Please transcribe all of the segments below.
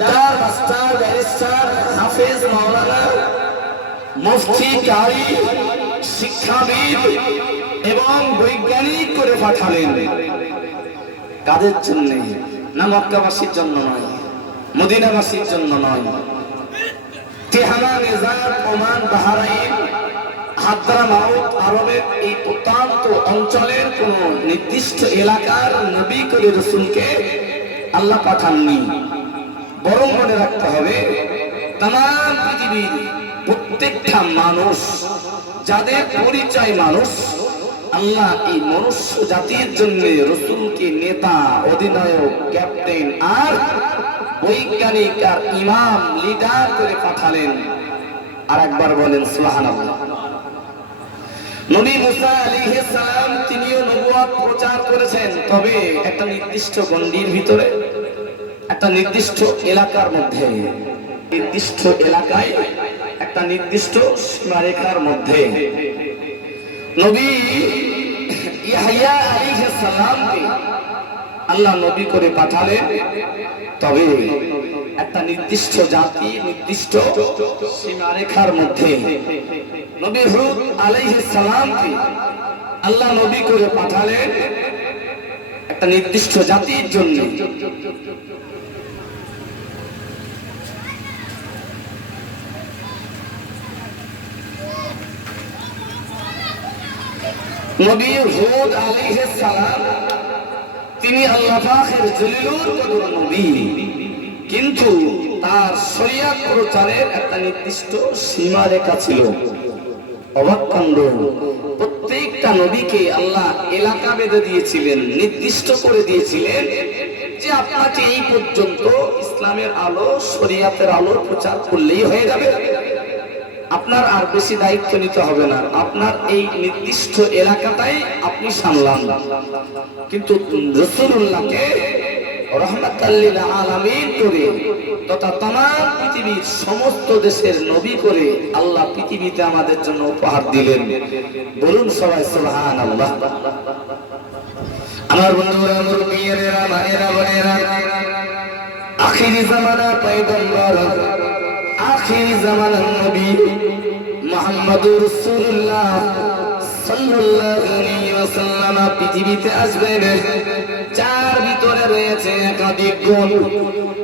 Doctor, master, barrister, হাফেজ, মাওলানা, মুফতি, কারি, শিক্ষাবিদ এবং বৈজ্ঞানিক করে পাঠালেন। কাদের জন্য? না মক্কাবাসীর জন্য নয়, মদিনাবাসীর জন্য নয়। তেহানা, নেজার, ওমান, বাহরাইন, হাদ্রামাউত, আরবের এই প্রত্যন্ত অঞ্চলের কোন নির্দিষ্ট এলাকার নবী করে রাসূলকে আল্লাহ পাঠাননি। বরং মনে রাখতে হবে তামাম পৃথিবীর প্রত্যেকটা মানুষ, যাদের পরিচয় মানুষ, আল্লাহ এই মনুষ্য জাতির জন্য রাসূলকে নেতা, অধিনায়ক, ক্যাপ্টেন আর বৈজ্ঞানিক আর ইমাম, লিডার করে পাঠালেন। আর একবার বলেন সুবহানাল্লাহ। নবী মুসা আলাইহিস সালাম তিনিও নবুয়ত প্রচার করেছেন, তবে একটা নির্দিষ্ট গণ্ডির ভিতরে, একটা নির্দিষ্ট এলাকার মধ্যে, নির্দিষ্ট এলাকায় একটা নির্দিষ্ট সীমারেখার মধ্যে। নবী ইয়াহইয়া আলাইহিস সালামকে আল্লাহ নবী করে পাঠালেন, তবে একটা নির্দিষ্ট জাতি, নির্দিষ্ট সীমারেখার মধ্যে। নবী হুদ আলাইহিস সালামকে আল্লাহ নবী করে পাঠালেন একটা নির্দিষ্ট জাতির জন্য। নবী হুদ আলাইহিস সালাম তিনি আল্লাহ পাকের জলিলুল কদর নবী, কিন্তু তার শরিয়ত প্রচারের একটা নির্দিষ্ট সীমারেখা ছিল। অবাক কাণ্ড, প্রত্যেকটা নবীকে আল্লাহ এলাকা বেঁধে দিয়েছিলেন, নির্দিষ্ট করে দিয়েছিলেন যে আপনাকে এই পর্যন্ত ইসলামের আলো, শরিয়তের আলো প্রচার করলেই হয়ে যাবে, আপনার আর বেশি দায়িত্ব নিতে হবে না, আপনার এই নির্দিষ্ট এলাকাটাই আপনি সামলান। কিন্তু রাসূলুল্লাহকে রাহমাতাল লিল আলামিন করে তথা तमाम পৃথিবীর সমস্ত দেশের নবী করে আল্লাহ পৃথিবীতে আমাদের জন্য উপহার দিলেন। বলুন সবাই সুবহানাল্লাহ। আমার বন্ধুরা, মুরব্বিয়েরা, মায়েরা, বোনেরা, আখিরি জামানা পয়গম্বর, আখিরি জামানার নবী মুহাম্মদুর রাসূলুল্লাহ সাল্লাল্লাহু আলাইহি ওয়াসাল্লাম পৃথিবীতে আসবেন। যার ভিতরে রয়েছে একাধিক গুণ।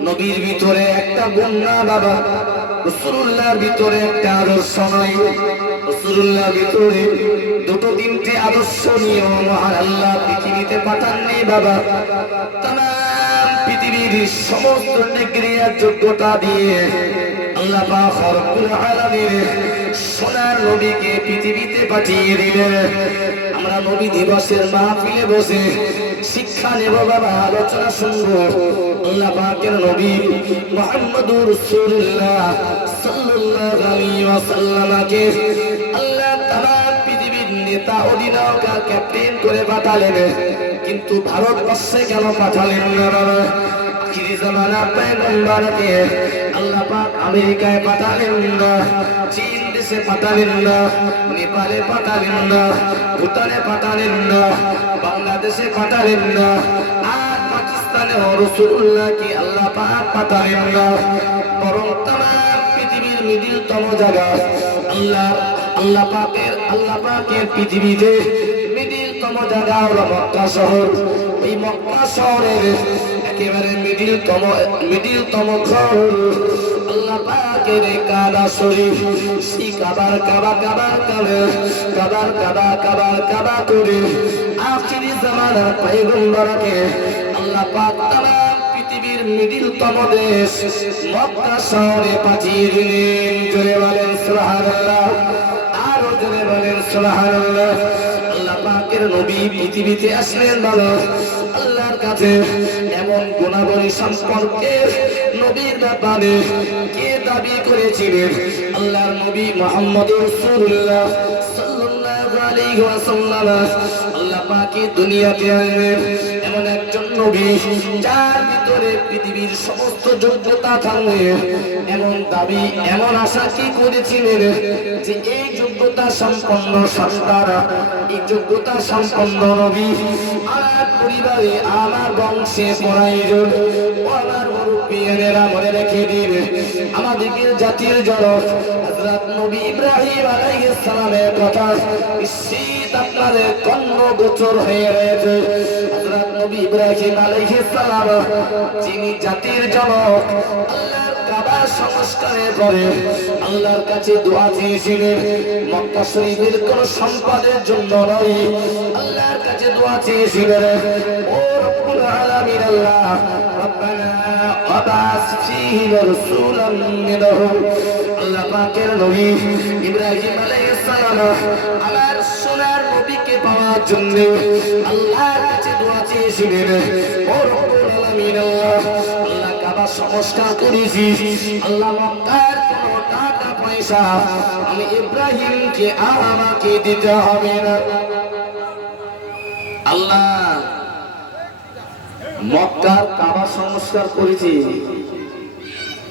নবীর ভিতরে একটা গুণ না বাবা, রাসূলুল্লাহর ভিতরে একটা আদর্শ নয়, রাসূলুল্লাহর ভিতরে দুটো তিনটে আদর্শ নিয়ে মহান আল্লাহ পৃথিবীতে পাঠাননি বাবা। তাম পৃথিবীর সমস্ত ডিগ্রি আর যোগ্যতা দিয়ে আল্লাহ পাক রব্বুল আলামিন সোনার নবীকে পৃথিবীতে পাঠিয়ে দিলেন। আমরা নবী দিবসের মাহফিলে বসে শিক্ষা নেব বাবা, আলোচনা শুনবো। আল্লাহ পাকের নবী মুহাম্মদুর রাসূলুল্লাহ সাল্লাল্লাহু আলাইহি ওয়াসাল্লামকে আল্লাহ তাআলা পৃথিবীর নেতা, অধিনায়ক, ক্যাপ্টেন করে পাঠালেন। কিন্তু ভারতবর্ষে কেন পাঠালেন না বাবা? আখিরি জামানার পয়গম্বরকে আল্লাহ পাক আমেরিকায় পাঠালেন না, চীন দেশে পাঠালেন না, নেপালে পাঠালেন না, ভুটানে পাঠালেন না, বাংলাদেশে পাঠালেন না, আর পাকিস্তানে রাসূলুল্লাহকে আল্লাহ পাক পাঠালেন না। বরং तमाम পৃথিবীর মিডিলতম জায়গা আল্লাহ পাকের পৃথিবীতে মিডিলতম জায়গা হলো মক্কা শহর। এই মক্কা শহরের একেবারে মিডিলতম ঘর আল্লাহ পাকের কাবা শরীফ। সেই কাবার কাবা করে আখিরি জামানার পয়গম্বরকে আল্লাহ পাক তামাম পৃথিবীর মিডিলতম দেশ মক্কা শহরে পাঠিয়ে দিলেন। জোরে বলেন সুবহানাল্লাহ, আরো জোরে বলেন সুবহানাল্লাহ। আল্লাহ পাকের নবী পৃথিবীতে আসলেন বাবা। আল্লাহর কাছে এমন গুণাবলী সম্পর্কে নবীর ব্যাপারে কে দাবি করেছিলেন? আল্লাহর নবী মুহাম্মদুর রাসূলুল্লাহ সাল্লাল্লাহু আলাইহি ওয়াসাল্লাম। আল্লাহ পাক দুনিয়াতে আনলেন এমন একজন নবী যার ভিতরে পৃথিবীর সমস্ত যোগ্যতা থাকবে। এমন দাবি এমন আশা কি করেছিলেন যে এই যোগ্যতা সম্পন্ন সন্তান, এই যোগ্যতা সম্পন্ন নবী আমার পরিবারে আমার বংশে প্রয়োজন। আমার মুরব্বিয়ানেরা মনে রেখে দিবে, আমাদের জাতির জনক হযরত নবী ইব্রাহিম আলাইহিস সালামের কথা নিশ্চিত আপনাদের কর্ণগোচর হয়ে রয়েছে। হযরত নবী ইব্রাহিম আলাইহিস সালাম যিনি জাতির জনক, আল্লাহর কাবা সংস্কারের পরে আল্লাহর কাছে দোয়া চেয়েছিলেন। মক্কা শরীফের কোন সম্পদের জন্য নয়, আল্লাহর কাছে দোয়া চেয়েছিলেন, ও রব্বুল আলামিন আল্লাহ রব্বানা ওয়াবাস ফীহিম রাসূলাম মিনহুম। আল্লাহ পাকের নবী ইব্রাহিম আলাইহিস সালাম আমার সোনার নবীকে পাওয়ার জন্য আল্লাহর কাছে দোয়া চেয়েছিলেন, ও রব্বুল আলামিন আল্লাহ কাবা সংস্কার করেছি, আল্লাহ মক্কার কোনো টাকা পয়সা আমি ইব্রাহিমকে আমাকে দিতে হবে না। আল্লাহ মক্কার কাবা সংস্কার করেছি,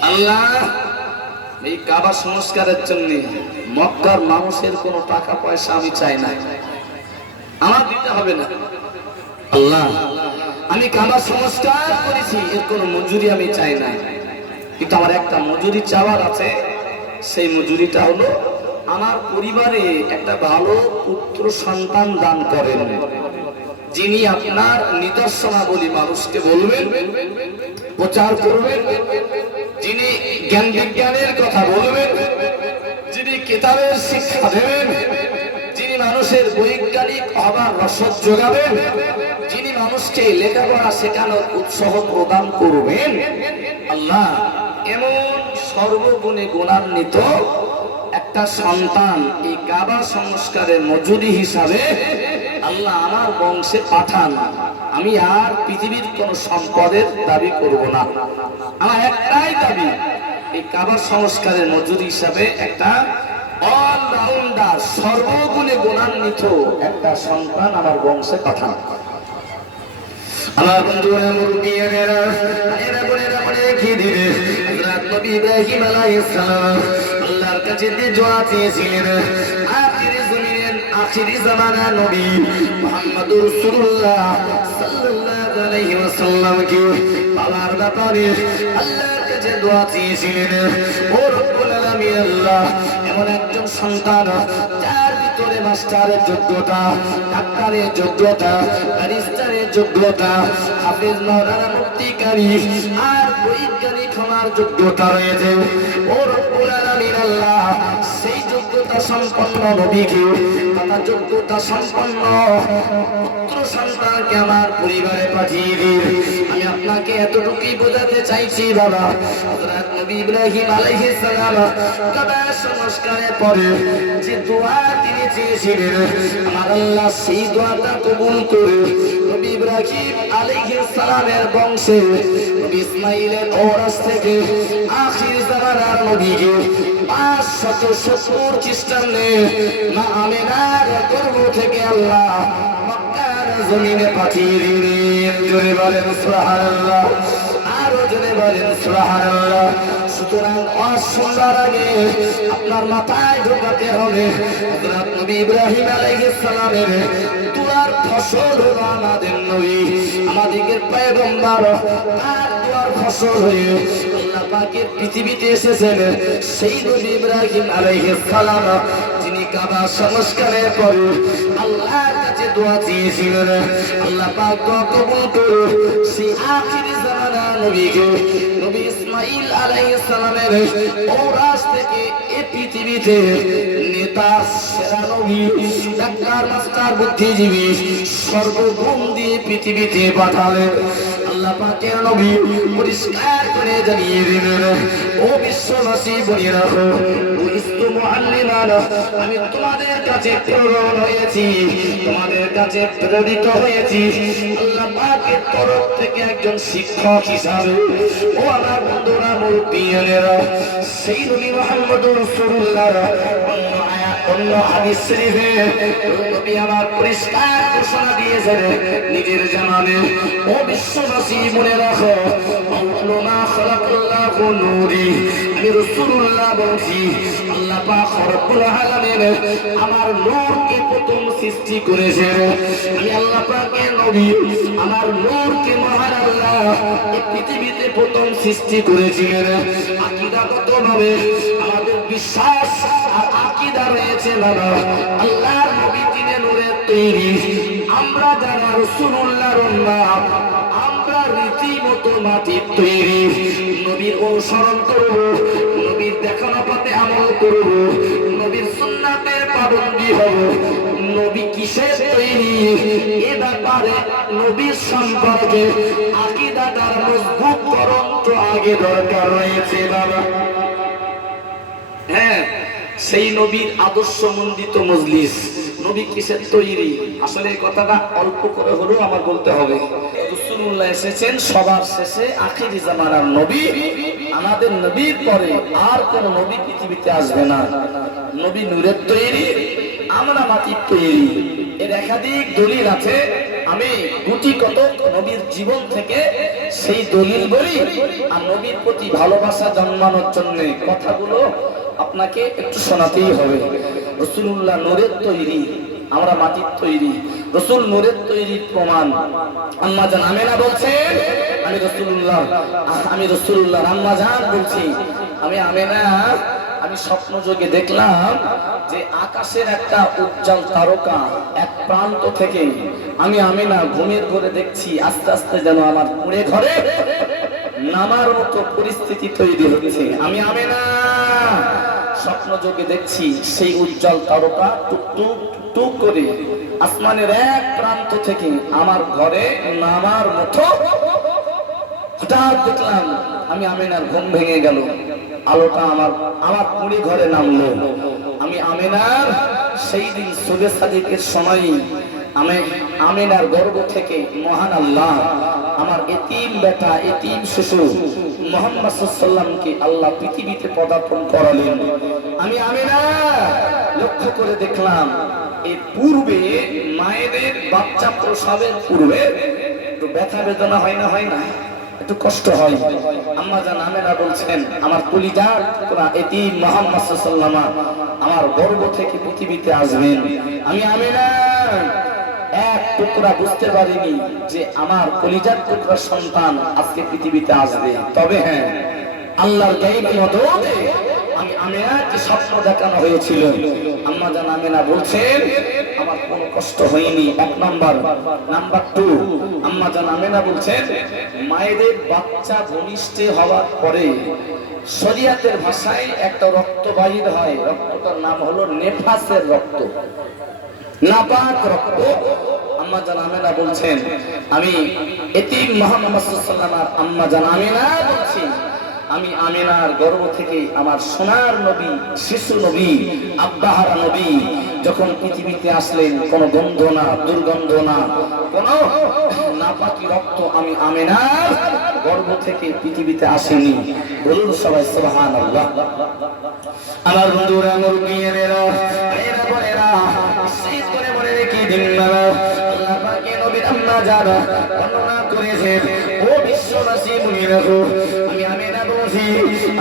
আল্লাহ এই কাবা সংস্কারের জন্য মক্কার মানুষের কোনো টাকা পয়সা আমি চাই না, আমার দিতে হবে না। আল্লাহ আমি কাবা সংস্কার করেছি, এর কোনো মজুরি আমি চাই না, কিন্তু আমার একটা মজুরি চাওয়ার আছে। সেই মজুরিটা হলো আমার পরিবারে একটা ভালো পুত্র সন্তান দান করেন, যিনি আপনার নিদর্শনাবলী মানুষকে বলবেন, প্রচার করবেন, যিনি জ্ঞান বিজ্ঞানের কথা বলবেন, যিনি কিতাবের শিক্ষা দেবেন, যিনি মানুষের বৈজ্ঞানিক হবার রসদ যোগাবেন, যিনি মানুষকে লেখাপড়া শেখানোর উৎসাহ প্রদান করবেন। আল্লাহ এমন সর্বগুণে গুণান্বিত একটা সন্তান এই কাবা সংস্কারের মজুরি হিসাবে আল্লাহ আমার বংশে পাঠান। আমি আর পৃথিবীর কোন সম্পদের দাবি করব না, আমার একটাই দাবি, এই কাবা সংস্কারের মজুরি হিসাবে একটা অলরাউন্ডার সর্বগুণে গুণান্বিত একটা সন্তান আমার বংশে পাঠান। আমার বন্ধুরা মুরব্বিয়ানেরা এরা মনে রেখে দিবে, হযরত নবী ইব্রাহিম আলাইহিস সালাম আল্লাহর কাছে দোয়া চেয়েছিলেন। আখিরি জমিনের আখিরি জামানা নবী মুহাম্মদুর রাসূলুল্লাহ সাল্লাল্লাহু আলাইহি ওয়াসাল্লামকে পাওয়ার ব্যাপারে আল্লাহর কাছে দোয়া চেয়েছিলেন, ও রব্বুল আলামিন আল্লাহ এমন একজন সন্তান যার ভিতরে মাস্টারের যোগ্যতা, ডাক্তারের যোগ্যতা, ব্যারিস্টারের যোগ্যতা, হাফেজ মাওলানা মুফতিকারী আর বৈজ্ঞানিক হওয়ার যোগ্যতা রয়েছে, ও রব্বুল আলামিন আল্লাহ সেই যোগ্যতা সম্পন্ন নবীকে তথা যোগ্যতা সম্পন্ন পুত্র সন্তানকে আমার পরিবারে পাঠিয়ে দিন। আমি আপনাকে এতটুকুই বোঝাতে চাইছি বাবা, হযরত নবী ইব্রাহিম আলাইহিস সালাম কাবা সংস্কারের পরে যে দোয়া তিনি চেয়েছিলেন, আমার আল্লাহ সেই দোয়াটা কবুল করে নবী ইব্রাহিম আলাইহিস সালামের বংশে নবী ইসমাঈলের ঔরস থেকে আখির জামানার নবীকে 570 খ্রিস্টাব্দে মা আমিনার গর্ভ থেকে আল্লাহ মক্কার জমিনে পাঠিয়ে দিলেন। জোরে বলেন সুবহানাল্লাহ, আরো জোরে বলেন সুবহানাল্লাহ। সুতরাং অসুন্দর আগে আপনার মাথায় ঢোকাতে হবে হযরত নবী ইব্রাহিম আলাইহিস সালামের দুয়ার ফসল হলো আমাদের নবী, আমাদের পয়গম্বর, তার দুয়ার ফসল হয়ে আল্লাহ পাকের পৃথিবীতে এসেছেন সেই নবী ইব্রাহিম আলাইহিস সালাম, যিনি কাবা সংস্কারের পরে আল্লাহর কাছে দোয়া চেয়েছিলেন। আল্লাহ পাক দোয়া কবুল করে সেই আখিরি জামানা নবীকে নবী ইসমাঈল আলাইহিস সালামের ঔরস থেকে এই পৃথিবীতে নেতা, সেরা নবী, ডাক্তার, মাস্টার, বুদ্ধিজীবী সর্বগুণ দিয়ে পৃথিবীতে পাঠালেন। আল্লাহ পাকের নবী পরিষ্কার করে জানিয়ে দিলেন, ও বিশ্ববাসী বলে রাখো, আমি তোমাদের কাছে প্রেরণ হয়েছি, তোমাদের কাছে প্রেরিত হয়েছি আল্লাহ পাকের তরফ থেকে একজন শিক্ষক হিসাবে। ও আমার বন্ধুরা মুরব্বিয়ানেরা, সেই নবী মুহাম্মদুর রাসূলুল্লাহ অন্য আয়াত অন্য হাদিস শরীফে নবী আমার পরিষ্কার ঘোষণা দিয়েছেন নিজের জানানে, ও বিশ্ববাসী মনে রাখো, মা খালাকাল্লাহু নূরি, আমি রাসূলুল্লাহ বলছি, আল্লাহ পাক রব্বুল আলামিন আমার নূরকে প্রথম সৃষ্টি করেছেন। আমি আল্লাহ পাকের নবী, আমার নূরকে মহান আল্লাহ এই পৃথিবীতে প্রথম সৃষ্টি করেছিলেন। আকীদাগতভাবে আমাদের বিশ্বাস আর আকীদা রয়েছে বাবা, আল্লাহর নবী তিনি নূরের তৈরি। আমরা যারা রাসূলুল্লাহর উম্মত, আমরা রীতিমতো মাটির তৈরি। নবীর অনুসরণ করব, নবীর দেখানো পথে আমল করব, নবীর সুন্নাতের পাবন্দী হব। নবী কিসের তৈরি এ ব্যাপারে নবীর সম্পর্কে আকীদাটার মজবুতকরণ তো আগে দরকার রয়েছে বাবা। হ্যাঁ, সেই নবীর আদর্শমণ্ডিত মজলিস, নবী কিসের তৈরি, আসলে এই কথাটা অল্প করে হলেও আমার বলতে হবে। রাসূলুল্লাহ এসেছেন সবার শেষে, আখিরি জামানার নবী। আমাদের নবীর পরে আর কোন নবী পৃথিবীতে আসবে না। নবী নূরের তৈরি, আমরা মাটির তৈরি। এর একাধিক দলিল আছে, আমি গুটি কতক নবীর জীবন থেকে সেই দলিল বলি, আর নবীর প্রতি ভালোবাসা জন্মানোর জন্য কথাগুলো আপনাকে একটু শোনাতেই হবে। রাসূলুল্লাহ নূরের তৈরি, আমরা মাটির তৈরি। রাসূল নূরের তৈরির প্রমাণ আম্মা জান আমেনা বলছেন, আমি রাসূলুল্লাহ আম্মা জান বলছি, আমি আমেনা, আমি স্বপ্ন যোগে দেখলাম যে আকাশের একটা উজ্জ্বল তারকা এক প্রান্ত থেকে, আমি আমেনা ঘুমের ঘরে দেখছি আস্তে আস্তে যেন আমার কুঁড়ে ঘরে নামার মতো পরিস্থিতি তৈরি হচ্ছে। আমি আমেনা স্বপ্ন যোগে দেখছি সেই উজ্জ্বল তারকা টুকটুক টুক করে আসমানের এক প্রান্ত থেকে আমার ঘরে নামার মতো। হঠাৎ দেখলাম আমি আমেনার ঘুম ভেঙে গেল, আলোটা আমার কুঁড়ে ঘরে নামলো। আমি আমেনার সেই দিন সুবে সাদিকের সময় আমি আমেনার গর্ভ থেকে মহান আল্লাহ আমার এতিম বেটা, এতিম শিশু মুহাম্মদ সাল্লাল্লাহু আলাইহি ওয়াসাল্লামকে আল্লাহ পৃথিবীতে পদার্পণ করালেন। আমি আমেনা লক্ষ্য করে দেখলাম এর পূর্বে মায়েদের বাচ্চা প্রসবের পূর্বে একটু ব্যথা বেদনা হয় না, হয় না, একটু কষ্ট হয়। আম্মা জান আমেনা বলছেন আমার কলিজার টুকরা এতিম মুহাম্মদ সাল্লাল্লাহু আলাইহি ওয়াসাল্লাম আমার গর্ভ থেকে পৃথিবীতে আসবেন। আমি আমেনা এক টুকরা বুঝতে পারিনি যে আমার কলিজার টুকরা সন্তান আজকে পৃথিবীতে আসবে। তবে হ্যাঁ, আল্লাহর গায়বী মদতে আমি আমেনাকে স্বপ্ন দেখানো হয়েছিল। আম্মা জান আমেনা বলছেন আমার কোনো কষ্ট হয়নি। এক নাম্বার। নাম্বার 2, আম্মা জান আমেনা বলছেন মায়েদের বাচ্চা ভূমিষ্ঠ হওয়ার পরে শরীয়তের ভাষায় একটা রক্ত বাহির হয়, রক্তটার নাম হলো নেফাসের রক্ত, নাপাক রক্ত। আম্মা জান আমেনা বলছেন আমি এতিম মুহাম্মদ সাল্লাল্লাহু আলাইহি ওয়াসাল্লাম আম্মা জান আমেনা বলছি, আমি আমেনার গর্ভ থেকে আমার সোনার নবী, শিশু নবী, আব্বাহারা নবী যখন পৃথিবীতে আসলেন, কোনো গন্ধ না, দুর্গন্ধ না, কোনো নাপাকি রক্ত আমি আমেনার গর্ভ থেকে পৃথিবীতে আসেনি। বলুন সবাই সুবহানাল্লাহ। আমার বন্ধুরা, মুরগিয়েরা, ভাইয়েরা, বোনেরা, শহীদ করে মনে রেখে দিন বাবা, আল্লাহ পাকের নবীর আম্মা যারা বর্ণনা করেছেন, ও বিশ্ববাসী মনে রাখো, আমি আমেনা বলছি,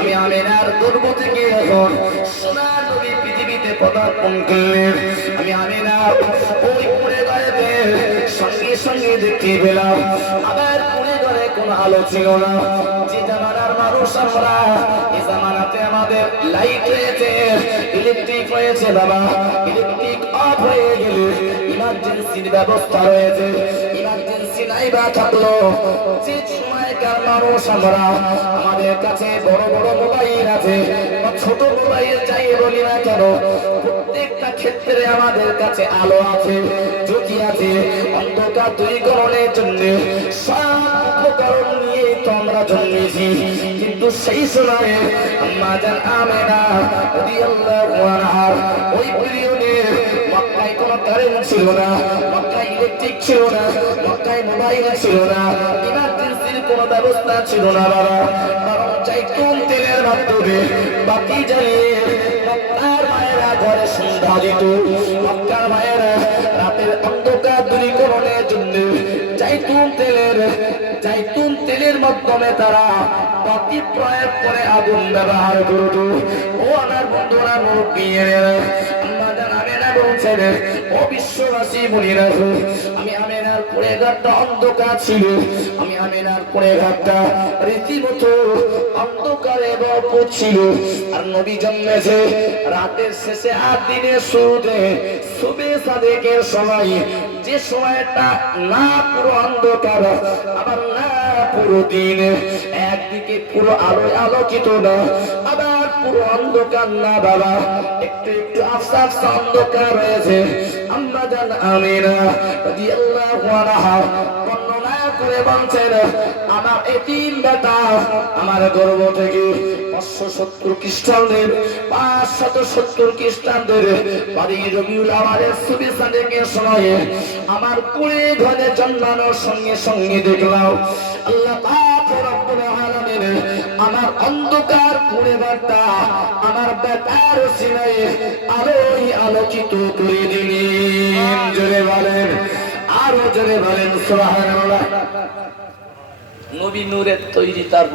আমি আমেনার গর্ভ থেকে এখন সোনার নবী পৃথিবীতে পদার্পণ করলেন। আমি আমেনা ওই কুঁড়ে ঘরেতে সঙ্গে সঙ্গে দেখতে পেলাম আমার কুঁড়ে ঘরে কোনো আলো ছিল না। যে জামানার মানুষ আমরা, এই জামানাতে আমাদের লাইট রয়েছে, ইলেকট্রিক রয়েছে বাবা, ইলেকট্রিক অফ হয়ে গেলে ইমার্জেন্সির ব্যবস্থা রয়েছে। ইমার্জেন্সি নাই বা থাকলো, যে সময়কার মানুষ আমরা, আমাদের কাছে বড় বড় মোবাইল আছে বা ছোট মোবাইল চাই বলি না কেন, প্রত্যেকটা ক্ষেত্রে আমাদের কাছে আলো আছে, জ্যোতি আছে। অন্ধকার দূরীকরণের জন্য সব উপকরণ নিয়ে তো আমরা জন্মেছি। কিন্তু সেই সময়ে আম্মা জান আমেনা রাদিয়াল্লাহু আনহা ওই পিরিয়ডে মক্কায় কোনো কারেন্ট ছিল না, মক্কায় ইলেকট্রিক ছিল না, মক্কায় মোবাইল ছিল না, ইমার্জেন্সির কোনো ব্যবস্থা ছিল না বাবা। বরং চাইতুন তেলের মাধ্যমে বাতি জ্বালিয়ে মক্কার মায়েরা ঘরে সন্ধ্যা দিত। মক্কার মায়েরা রাতের অন্ধকার দূরীকরণের জন্য জাইতুন তেলের মাধ্যমে তারা বাতি প্রয়োগ করে আগুন ব্যবহার করত। ও আমার বন্ধুরা, মুরব্বিয়েরা, আম্মা জান আমেনা বলছেন, ও বিশ্ববাসী বলি রাখো, আমি আমেনার কোলে ঘরটা অন্ধকার ছিল। আমি আমেনার কোলে ঘরটা রীতিমতো অন্ধকারে ভরপুর ছিল। আর নবী জন্মেছে রাতের শেষে আর দিনের শুরুতে সুবে সাদেকের সময়, যে সময়টা না পুরো অন্ধকার আবার না পুরো দিন, একদিকে পুরো আলোয় আলোকিত না আবার পুরো অন্ধকার না বাবা, একটু একটু আস্তে আস্তে অন্ধকার রয়েছে। আম্মা জান আমিনা রাদিয়াল্লাহু আনহা বর্ণনা করে বলছেন, আমার এতিম বেটা আমার গর্ভ থেকে 570 খ্রিস্টাব্দের 570 খ্রিস্টাব্দের বাড়ি রবিউল আওয়ালের সুবে সাদেকের সময়ে আমার কোলে ঘরে জন্মানোর সঙ্গে সঙ্গে দেখলাম আল্লাহ পাক রব্বুল আলামিন আমার অন্ধকার কোলে ঘরটা আমার বেটার সিনায়ে আলোয় আলোকিত করে দিলেন। জোরে বলেন, আরো জোরে বলেন সুবহানাল্লাহ। নবী নূরের তৈরি তার